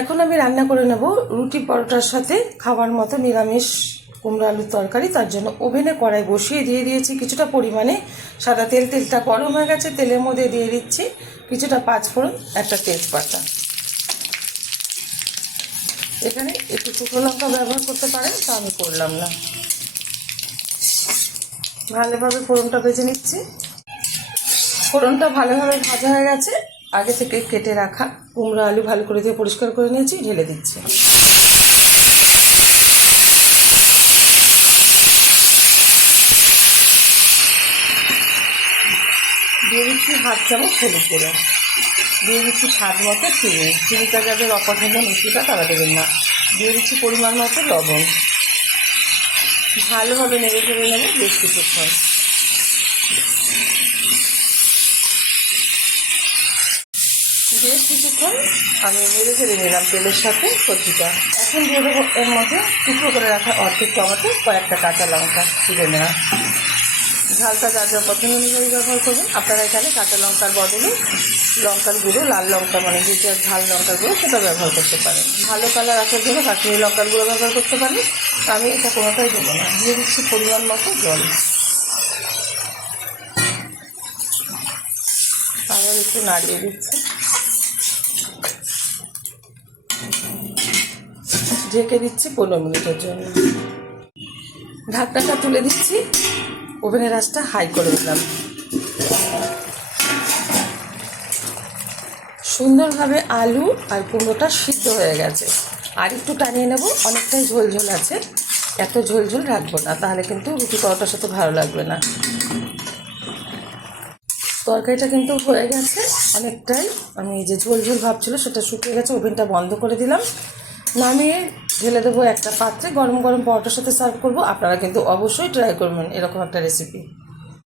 এখন আমি রান্না করে নেব রুটি পরোটার সাথে খাওয়ার মতো নিরামিষ কুমড়ো আলুর তরকারি। তার জন্য ওভেনে কড়াই বসিয়ে দিয়ে দিয়েছি কিছুটা পরিমাণে সাদা তেল। তেলটা গরম হয়ে গেছে, তেলের মধ্যে দিয়ে দিচ্ছি কিছুটা পাঁচফোড়ন, একটা তেজপাতা। এখানে একটু শুকনো লঙ্কা ব্যবহার করতে পারেন, তা আমি করলাম না। ভালোভাবে ফোড়নটা ভেজে নিচ্ছি। ফোড়নটা ভালোভাবে ভাজা হয়ে গেছে। আগে থেকে কেটে রাখা কুমড়ো আলু ভালো করে দিয়ে পরিষ্কার করে নিয়েছি, ঢেলে দিচ্ছি। দিয়ে দিচ্ছি হাফ চামচ হলুদ গুঁড়ো, দিয়ে দিচ্ছি স্বাদ মতো চিনি। চিনিটা যাদের অপছন্দ মিষ্টিটা তারা দেবেন না। দিয়ে দিচ্ছি পরিমাণ মতো লবণ। ভালোভাবে নেড়ে চেড়ে নেব বেশ কিছুক্ষণ। বেশ কিছুক্ষণ আমি নেড়ে চেড়ে নিলাম তেলের সাথে সবজিটা। এখন দিয়ে দেবো এর মধ্যে টুকরো করে রাখা অর্ধেক টমেটো, কয়েকটা কাঁচা লঙ্কা চিড়ে নেওয়া। ঝালটা যা যা পছন্দ অনুযায়ী ব্যবহার করবেন। আপনারা এখানে কাঁচা লঙ্কার বদলে লঙ্কার গুঁড়ো, লাল লঙ্কা মানে যেটা ঝাল লঙ্কার গুঁড়ো সেটা ব্যবহার করতে পারেন। ভালো কালার আসার জন্য কাশ্মীরি লঙ্কার গুঁড়ো ব্যবহার করতে পারেন। আমি এটা কোনোটাই দেবো না। দিয়ে দিচ্ছি পরিমাণ মতো জল। আবার একটু নাড়িয়ে দিচ্ছি। ঢেকে দিচ্ছি 15 মিনিটের জন্য। ঢাকনাটা তুলে দিচ্ছি। ওভেনের আঁচটা হাই করে দিলাম। সুন্দরভাবে আলু আর কুমড়োটা সিদ্ধ হয়ে গেছে। আর একটু টানিয়ে নেব, অনেকটাই ঝোল ঝোল আছে। এত ঝোল ঝোল রাখবো না, তাহলে কিন্তু রুটি পরোটার সাথে ভালো লাগবে না। তরকারিটা কিন্তু হয়ে গেছে অনেকটাই। আমি যে ঝোল ঝোল ভাব ছিল সেটা শুকিয়ে গেছে। ওভেনটা বন্ধ করে দিলাম। নামিয়ে ঢেলে দেবো একটা পাত্রে। গরম গরম পরোটার সাথে সার্ভ করবো। আপনারা কিন্তু অবশ্যই ট্রাই করবেন এরকম একটা রেসিপি।